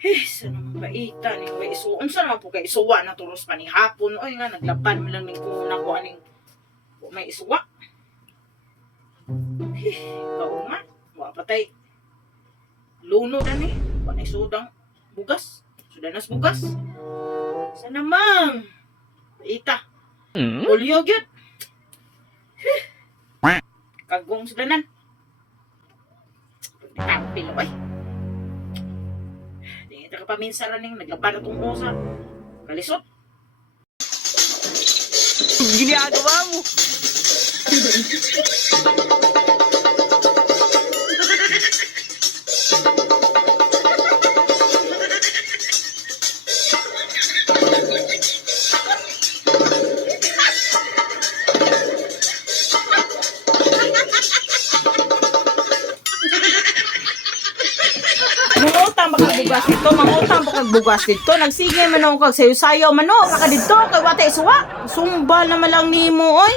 Sa naman baita ni may isuon sa naman po kay isuwa na turos pa ni hapon. Oy nga naglaban mo lang ning kuna ko aning may isuwa. Kao nga, wa patay. Luno na ni, wa na sudang bugas. Sudanas bugas. Sa naman baita. Ulyo gyud. Kagong sudanan. Tampil oy. Ito ka paminsan ning naglaban atong usa. Kalisod. Ginagawa mo. Mangutang ba kag bugas dito? Nagsige man ako kag sayo-sayo man o. Kaka dito, kay wate isuwa. Sumbal naman lang nimo oy.